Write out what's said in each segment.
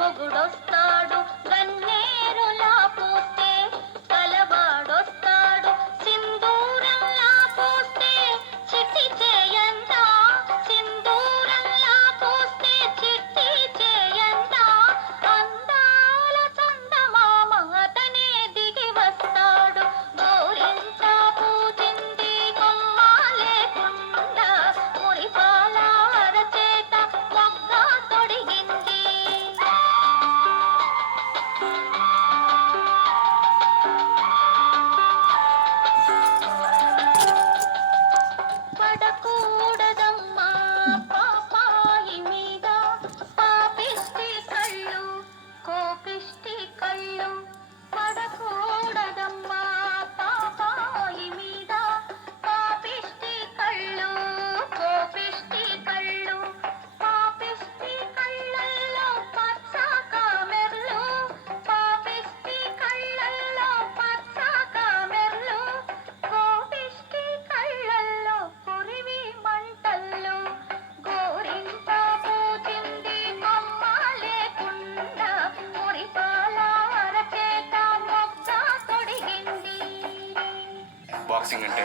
ಮೊಗುಡೊತ್ತಾಡು boxing అంటే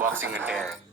boxing and air.